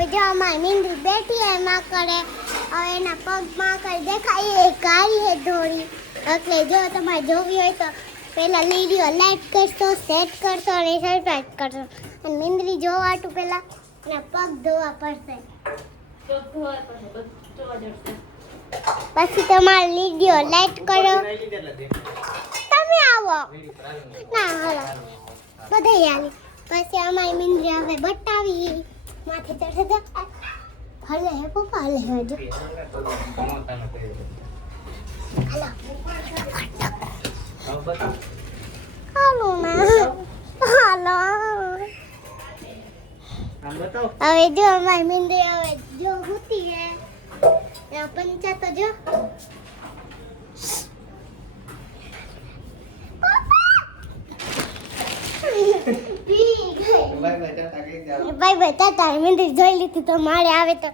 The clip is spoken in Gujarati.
હવે જો અમારી મીંદુ બેઠી હે માં કરે હવે એના પગમાં કરે દેખાય એ કાળી હે ધોળી એટલે જો તમારે જોવી હોય તો પહેલા વિડિયો લાઈક કરશો સેટ કરશો અને સબસ્ક્રાઇબ કરશો અને મીંદરી જોવાટું પહેલા એના પગ ધોવા પડશે પછી તમારે વિડિયો લાઈક કરો તમે આવો ના હાલો બધાય આવી પછી અમારી મીંદરી હવે બતાવી માથે ચડે તો હલે હે પપ્પા હલે હે જો હાલો ના હાલો હવે જો અમારી મીંદરી હવે જો હોતી હે या पंचा तो जो बाय बाय टाटा मींदरी જોઈ લીધી તો મારે આવે તો